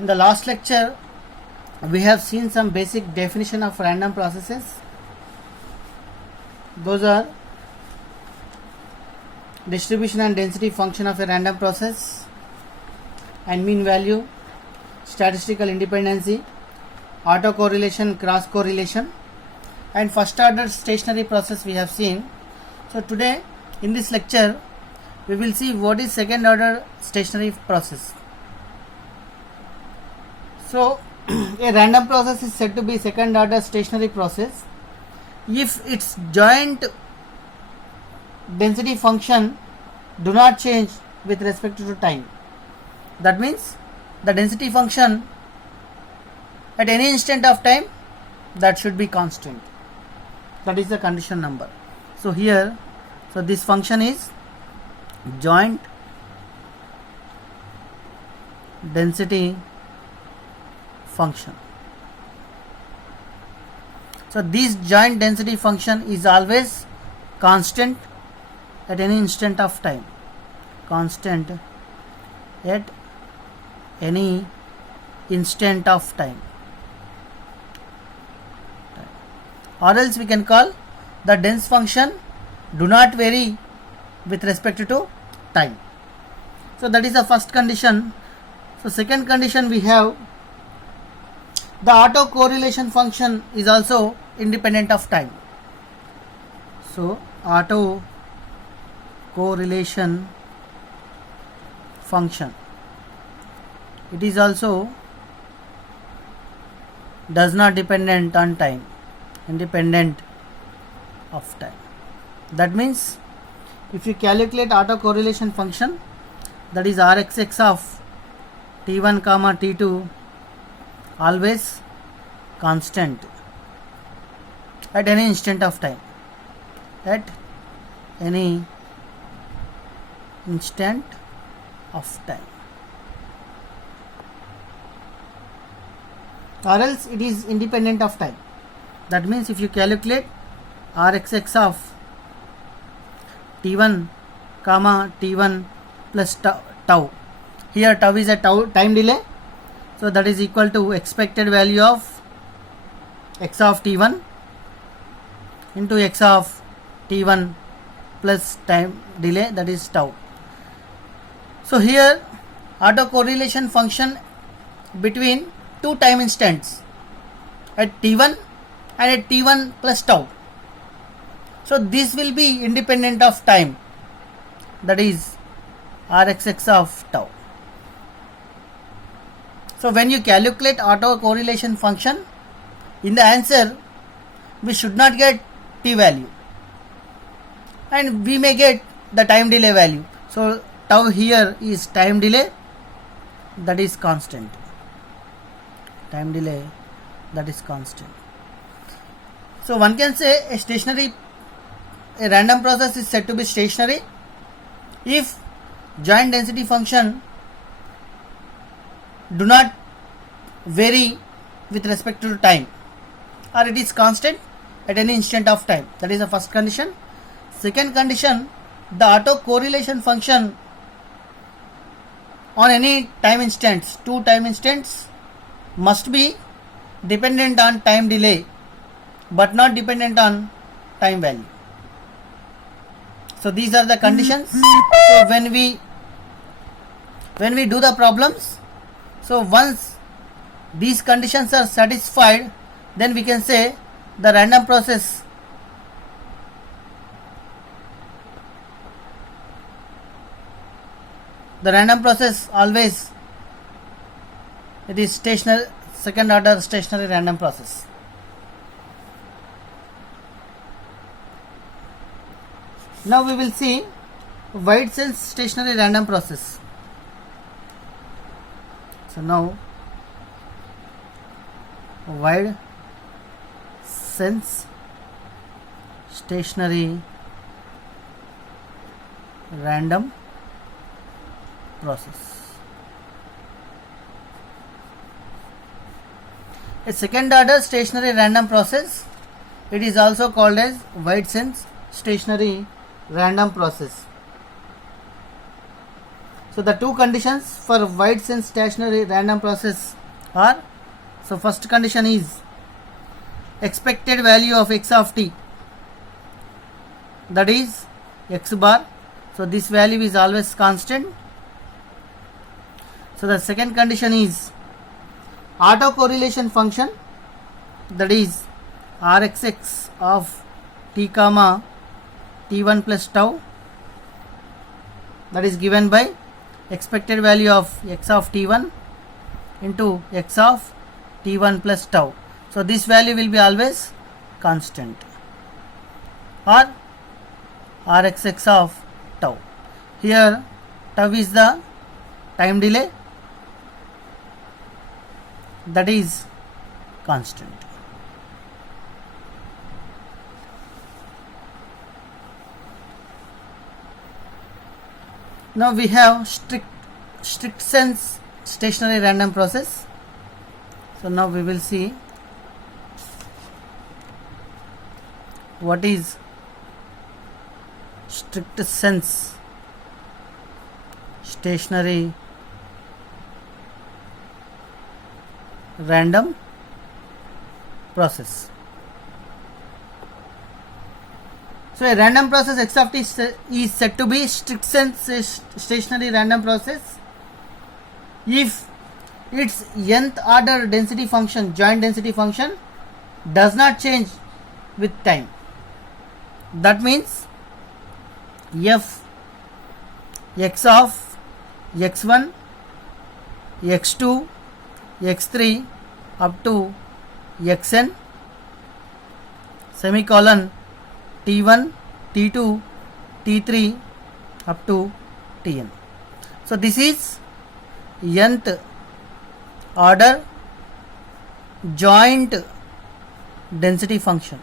In the last lecture, we have seen some basic definition of random processes. Those are distribution and density function of a random process, and mean value, statistical independency, autocorrelation, cross correlation, and first order stationary process we have seen. So today in this lecture we will see what is second order stationary process. So a random process is said to be second order stationary process if its joint density function do not change with respect to time. That means the density function at any instant of time, that should be constant. That is the condition number. So here, so this function is joint density function. So this joint density function is always constant at any instant of time. Constant at any instant of time. Or else we can call the dense function do not vary with respect to time. So that is the first condition. So second condition we have the autocorrelation function is also independent of time. So autocorrelation function, it is also does not dependent on time, independent of time. That means if you calculate autocorrelation function, that is Rxx of t1 comma t2 always constant at any instant of time, at any instant of time, or else it is independent of time. That means if you calculate Rxx of t1 comma t1 plus tau, here tau is a time delay, so that is equal to expected value of x of t1 into x of t1 plus time delay, that is tau. So here autocorrelation function between two time instants at t1 and at t1 plus tau. So this will be independent of time, that is Rxx of tau. So when you calculate autocorrelation function, in the answer we should not get t value and we may get the time delay value. So tau here is time delay, that is constant. Time delay, that is constant. So one can say a random process is said to be stationary if joint density function do not vary with respect to time, or it is constant at any instant of time. That is the first condition. Second condition, the autocorrelation function on any time instants, two time instants, must be dependent on time delay but not dependent on time value. So these are the conditions. So when we do the problems, so once these conditions are satisfied, then we can say the random process always it is stationary, second order stationary random process. Now we will see wide sense stationary random process. So now wide sense stationary random process. A second order stationary random process, it is also called as wide sense stationary random process. So the two conditions for wide sense stationary random process are, so first condition is expected value of x of t, that is x bar. So this value is always constant. So the second condition is autocorrelation function, that is Rxx of t comma t1 plus tau, that is given by expected value of x of t1 into x of t1 plus tau. So this value will be always constant, or Rxx of tau. Here tau is the time delay, that is constant. Now we have strict sense stationary random process. So now we will see what is strict sense stationary random process. So a random process x of t is said to be strict sense stationary random process if its nth order density function, joint density function, does not change with time. That means f x of x1, x2, x3 up to xn semicolon t1, t2, t3 up to tn. So this is nth order joint density function.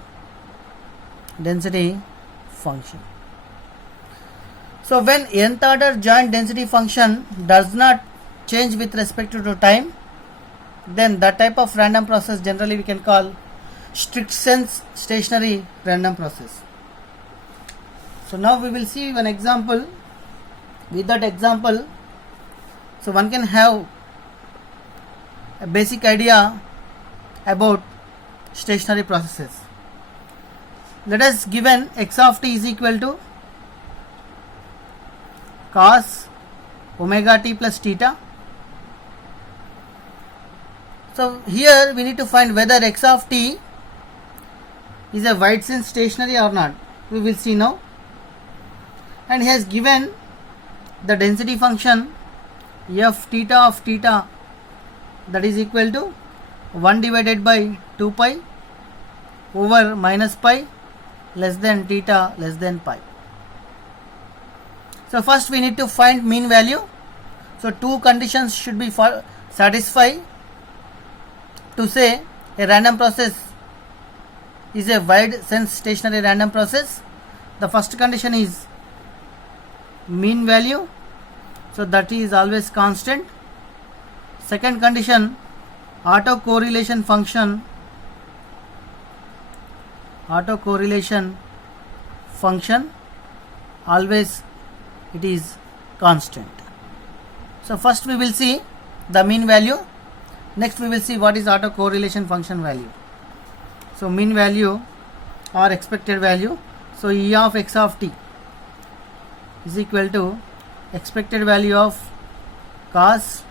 So when nth order joint density function does not change with respect to time, then that type of random process generally we can call strict sense stationary random process. So now we will see one example. With that example, so one can have a basic idea about stationary processes. Let us given x of t is equal to cos omega t plus theta. So here we need to find whether x of t is a wide sense stationary or not. We will see now. And he has given the density function f theta of theta, that is equal to 1 divided by 2 pi over minus pi less than theta less than pi. So first we need to find mean value. So two conditions should be satisfied to say a random process is a wide sense stationary random process. The first condition is mean value, so that is always constant. Second condition, autocorrelation function always it is constant. So first we will see the mean value, next we will see what is autocorrelation function value. So mean value or expected value, so E of x of t is equal to expected value of cos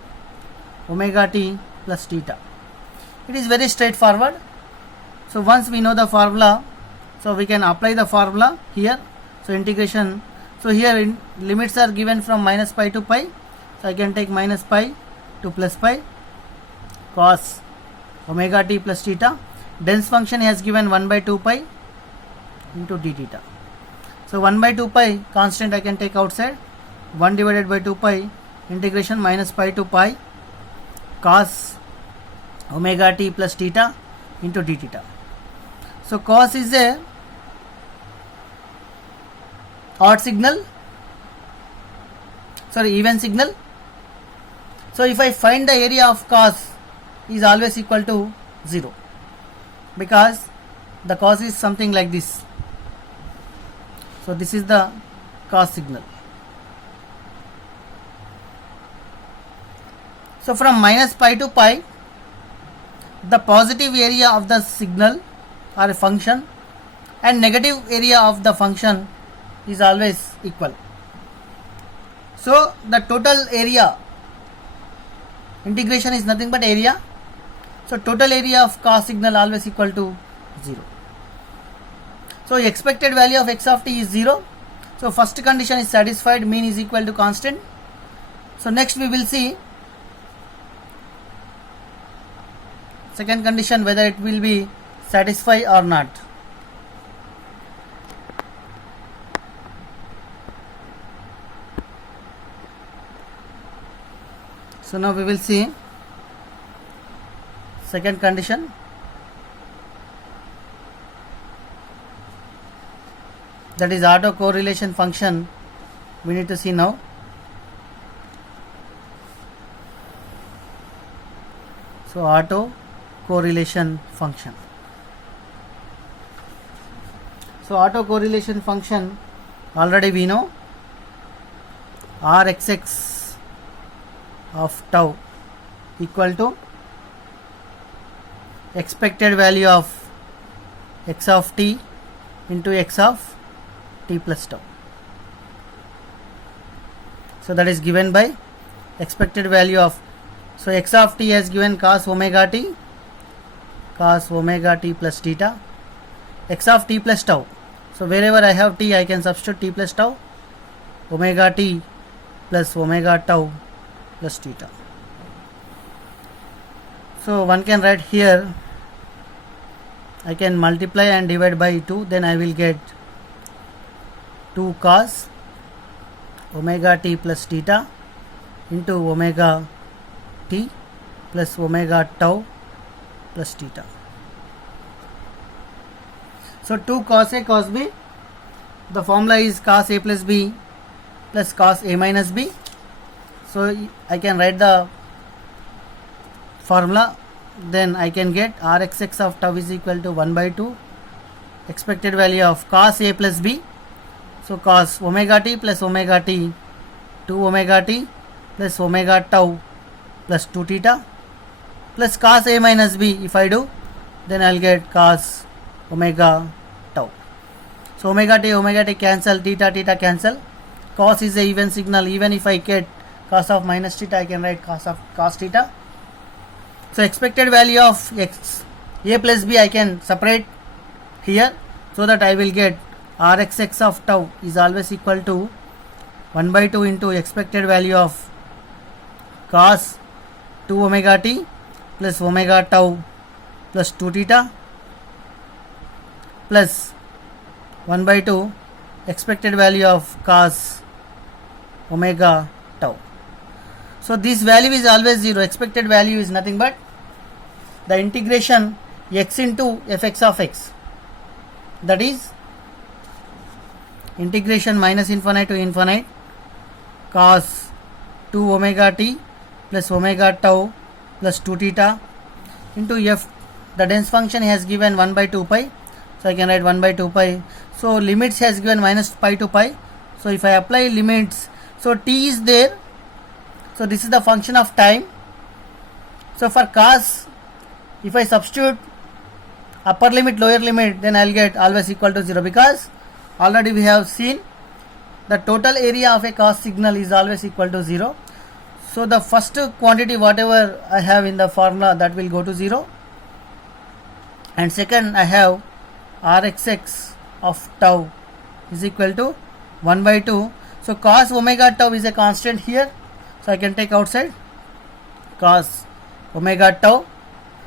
omega t plus theta. It is very straightforward. So once we know the formula, so we can apply the formula here. So integration, so here limits are given from minus pi to pi, so I can take minus pi to plus pi cos omega t plus theta. Dense function has given 1 by 2 pi into d theta. So 1 by 2 pi constant I can take outside, 1 divided by 2 pi integration minus pi to pi cos omega t plus theta into d theta. So cos is a odd signal, even signal. So if I find the area of cos is always equal to 0, because the cos is something like this. So this is the cos signal. So from minus pi to pi, the positive area of the signal or a function and negative area of the function is always equal. So the total area, integration is nothing but area. So total area of cos signal always equal to 0. So expected value of x of t is 0. So first condition is satisfied, mean is equal to constant. So next we will see second condition, whether it will be satisfied or not. So now we will see second condition. That is autocorrelation function. We need to see now. So autocorrelation function. So autocorrelation function, already we know Rxx of tau equal to expected value of x of t into x of t plus tau. So that is given by expected value of, so x of t has given cos omega t plus theta, x of t plus tau. So wherever I have t, I can substitute t plus tau, omega t plus omega tau plus theta. So one can write here, I can multiply and divide by 2, then I will get 2 cos omega t plus theta into omega t plus omega tau plus theta. So 2 cos A cos B, the formula is cos A plus B plus cos A minus B. So I can write the formula, then I can get Rxx of tau is equal to 1 by 2 expected value of cos A plus B. So cos omega t plus omega t, 2 omega t plus omega tau plus 2 theta plus cos A minus B. If I do, then I will get cos omega tau. So omega t cancel, theta cancel. Cos is a even signal, even if I get cos of minus theta, I can write cos theta. So expected value of x A plus B I can separate here, so that I will get Rxx of tau is always equal to 1 by 2 into expected value of cos 2 omega t plus omega tau plus 2 theta plus 1 by 2 expected value of cos omega tau. So this value is always 0. Expected value is nothing but the integration x into fx of x, that is integration minus infinite to infinite cos 2 omega t plus omega tau plus 2 theta into f. The dense function has given 1 by 2 pi, so I can write 1 by 2 pi. So limits has given minus pi to pi. So if I apply limits, so t is there. So this is the function of time. So for cos, if I substitute upper limit, lower limit, then I will get always equal to 0, because already we have seen the total area of a cos signal is always equal to 0. So the first quantity whatever I have in the formula, that will go to 0. And second, I have Rxx of tau is equal to 1 by 2. So cos omega tau is a constant here, so I can take outside cos omega tau.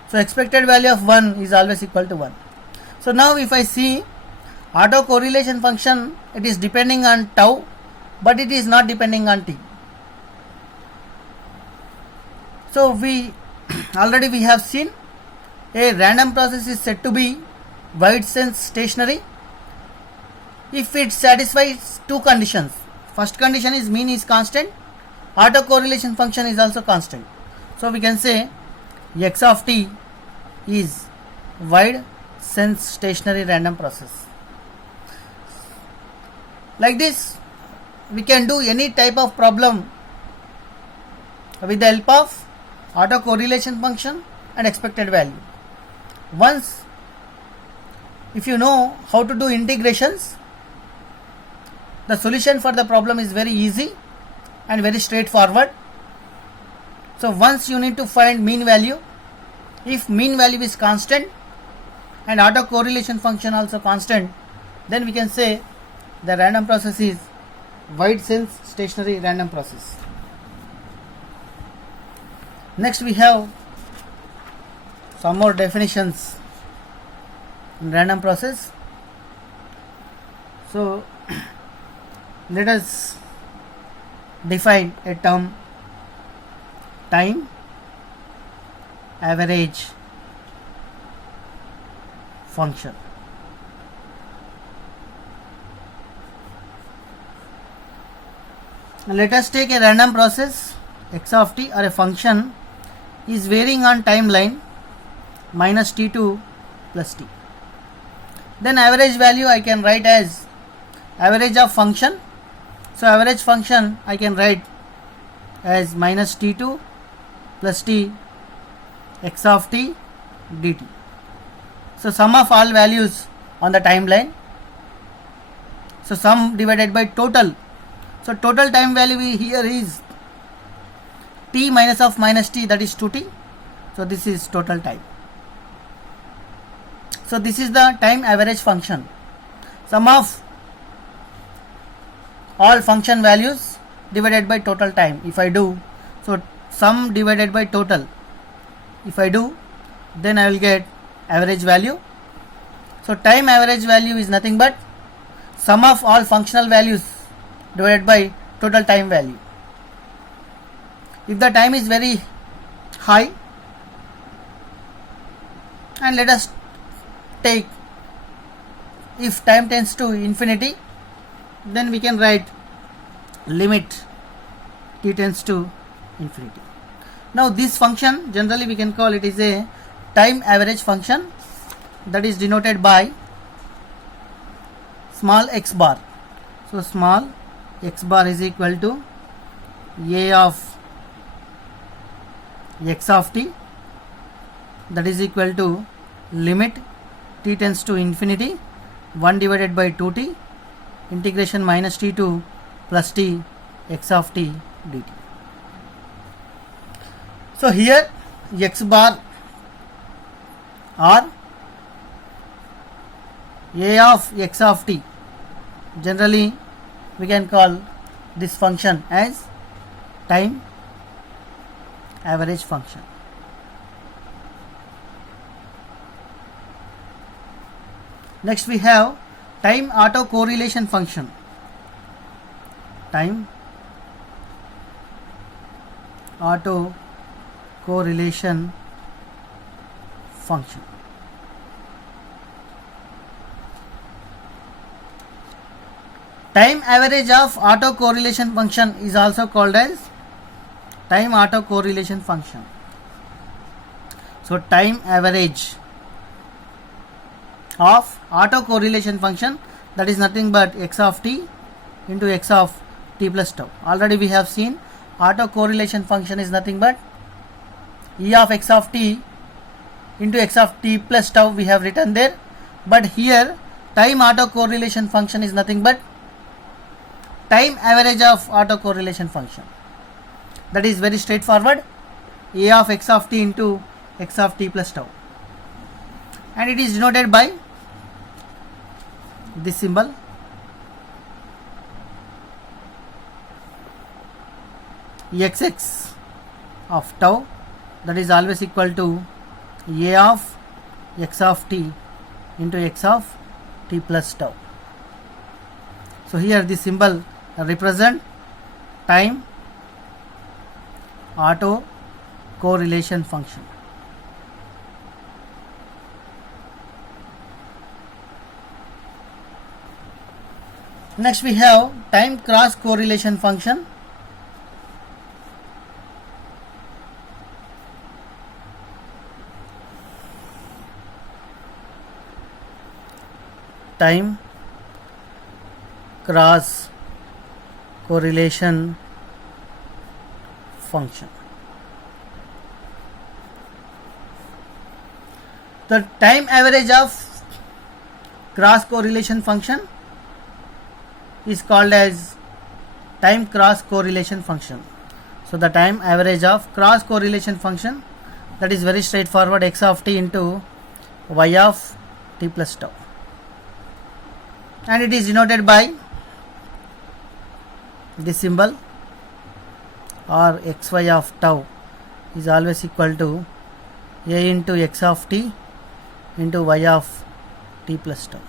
So expected value of 1 is always equal to 1. So now if I see autocorrelation function, it is depending on tau, but it is not depending on t. So we already we have seen a random process is said to be wide sense stationary if it satisfies two conditions. First condition is mean is constant, autocorrelation function is also constant. So we can say x of t is wide sense stationary random process. Like this, we can do any type of problem with the help of autocorrelation function and expected value. Once if you know how to do integrations, the solution for the problem is very easy and very straightforward. So once you need to find mean value, if mean value is constant and autocorrelation function also constant, then we can say the random process is wide sense stationary random process. Next we have some more definitions in random process. So let us define a term time average function. And let us take a random process x of t or a function is varying on timeline minus t2 plus t. Then average value I can write as average of function. So average function I can write as minus t2 plus t x of t dt. So sum of all values on the timeline. So sum divided by total. So total time value here is t minus of minus t, that is 2t. So this is total time. So this is the time average function. Sum of all function values divided by total time. If I do, so sum divided by total. If I do, then I will get average value. So time average value is nothing but sum of all functional values divided by total time value. If the time is very high, and let us take if time tends to infinity, then we can write limit t tends to infinity. Now this function generally we can call it is a time average function, that is denoted by small x bar. So small x bar is equal to a of x of t, that is equal to limit t tends to infinity 1 divided by 2t integration minus t2 plus t x of t dt. So here x bar or a of x of t, generally we can call this function as time average function. Next we have time autocorrelation function. Time autocorrelation function. Time average of autocorrelation function is also called as time autocorrelation function. So time average of autocorrelation function, that is nothing but x of t into x of t plus tau. Already we have seen autocorrelation function is nothing but e of x of t into x of t plus tau we have written there, but here time autocorrelation function is nothing but time average of autocorrelation function. That is very straightforward, a of x of t into x of t plus tau, and it is denoted by this symbol xx of tau, that is always equal to a of x of t into x of t plus tau. So here this symbol represent time autocorrelation function. Next we have time cross correlation function. Time cross correlation function. The time average of cross correlation function is called as time cross correlation function. So the time average of cross correlation function, that is very straightforward, x of t into y of t plus tau, and it is denoted by this symbol, or xy of tau is always equal to a into x of t into y of t plus tau.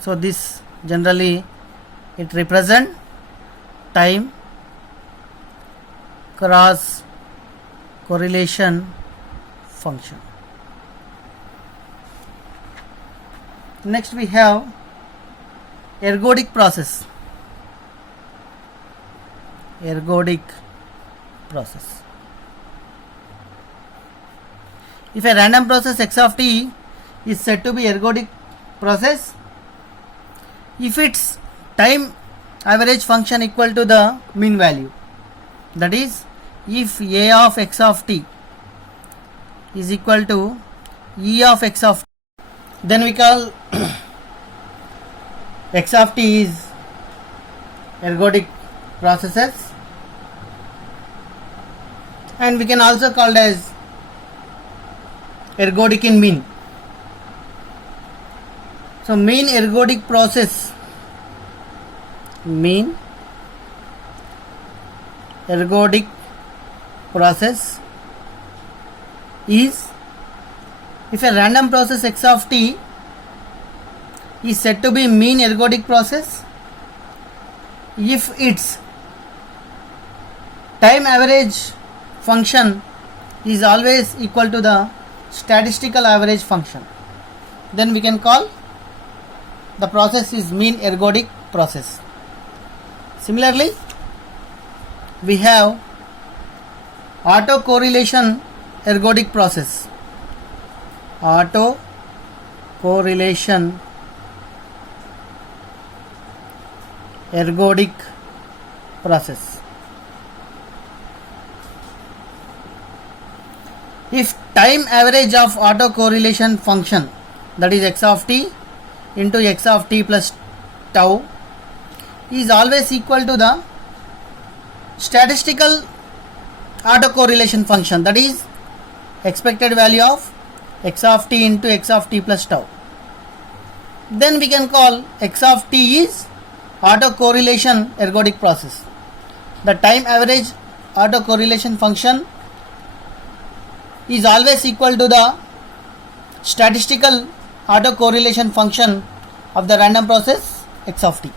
So this generally it represent time cross correlation function. Next we have ergodic process. Ergodic process. If a random process x of t is said to be ergodic process if its time average function equal to the mean value, that is if a of x of t is equal to e of x of t, then we call x of t is ergodic processes, and we can also call it as ergodic in mean. So mean ergodic process, mean ergodic process is if a random process x of t is said to be mean ergodic process if its time average function is always equal to the statistical average function, then we can call the process is mean ergodic process. Similarly, we have autocorrelation ergodic process. Autocorrelation ergodic process. If time average of autocorrelation function, that is x of t into x of t plus tau, is always equal to the statistical autocorrelation function, that is expected value of x of t into x of t plus tau, then we can call x of t is autocorrelation ergodic process. The time average autocorrelation function is always equal to the statistical autocorrelation function of the random process x of t.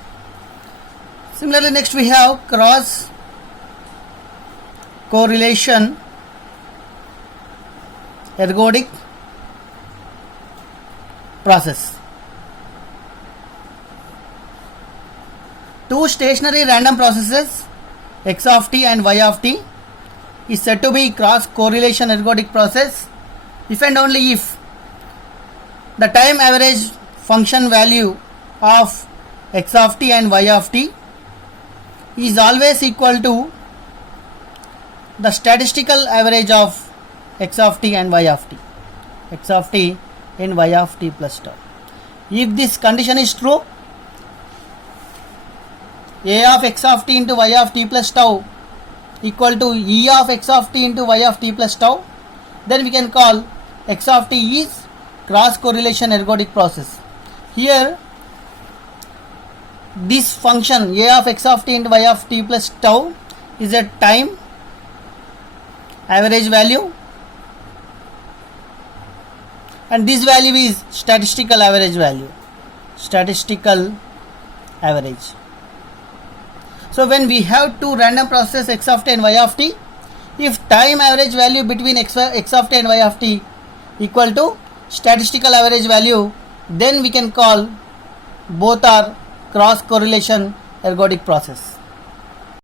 Similarly, next we have cross correlation ergodic process. Two stationary random processes x of t and y of t is said to be cross correlation ergodic process if and only if the time average function value of x of t and y of t is always equal to the statistical average of x of t and y of t, x of t and y of t plus tau. If this condition is true, a of x of t into y of t plus tau equal to e of x of t into y of t plus tau, then we can call x of t is cross correlation ergodic process. Here this function a of x of t into y of t plus tau is a time average value, and this value is statistical average value, statistical average. So when we have two random processes x of t and y of t, if time average value between x of t and y of t equal to statistical average value, then we can call both are cross correlation ergodic process.